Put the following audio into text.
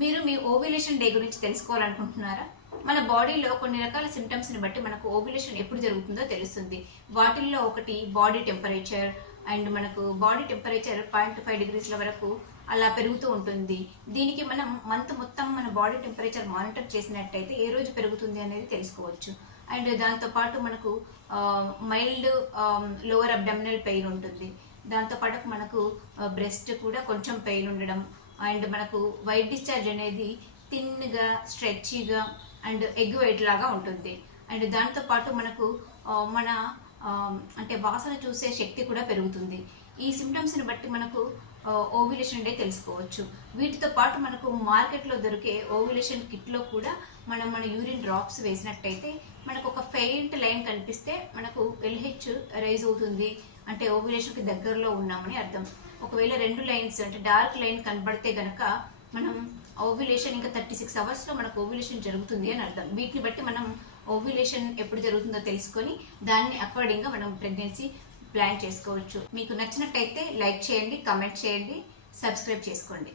మీరు మీ ovulation day గురించి తెలుసుకోవాలనుకుంటున్నారా? మన బాడీలో కొన్ని రకాల సిమ్టమ్స్ ని బట్టి మనకు ఓవ్యులేషన్ ఎప్పుడు జరుగుతుందో తెలుస్తుంది. వాటిల్లో ఒకటి బాడీ టెంపరేచర్. అండ్ మనకు బాడీ టెంపరేచర్ 0.5 డిగ్రీస్ల వరకు అలా పెరుగుతూ ఉంటుంది. దీనికి మనం మంత్ మొత్తం మన బాడీ టెంపరేచర్ మానిటర్ చేసినట్టయితే ఏ రోజు పెరుగుతుంది అనేది తెలుసుకోవచ్చు. అండ్ దాంతో పాటు మనకు మైల్డ్ లోవర్ అబ్డామినల్ పెయిన్ ఉంటుంది. దాంతో పాటు మనకు బ్రెస్ట్ కూడా కొంచెం పెయిన్ ఉండడం, అండ్ మనకు వైట్ డిశ్చార్జ్ అనేది థిన్గా, స్ట్రెచ్గా అండ్ ఎగ్ వైట్ లాగా ఉంటుంది. అండ్ దాంతో పాటు మనకు మన అంటే వాసన చూసే శక్తి కూడా పెరుగుతుంది. ఈ సిమ్టమ్స్ని బట్టి మనకు ఓవ్యులేషన్ డే తెలుసుకోవచ్చు. వీటితో పాటు మనకు మార్కెట్లో దొరికే ఓవ్యులేషన్ కిట్లో కూడా మన యూరిన్ డ్రాప్స్ వేసినట్టయితే మనకు ఒక ఫెయింట్ లైన్ కనిపిస్తే మనకు LH రైజ్ అవుతుంది, అంటే ఓవ్యులేషన్కి దగ్గరలో ఉన్నామని అర్థం. ఒకవేళ 2 లైన్స్ అంటే డార్క్ లైన్ కనబడితే గనక మనం ఓవ్యులేషన్ ఇంకా 36 అవర్స్లో మనకు ఓవ్యులేషన్ జరుగుతుంది అని అర్థం. వీటిని బట్టి మనం ఓవ్యులేషన్ ఎప్పుడు జరుగుతుందో తెలుసుకొని దాన్ని అకార్డింగ్గా మనం ప్రెగ్నెన్సీ ప్లాన్ చేసుకోవచ్చు. మీకు నచ్చినట్టయితే లైక్ చేయండి, కామెంట్ చేయండి, సబ్స్క్రైబ్ చేసుకోండి.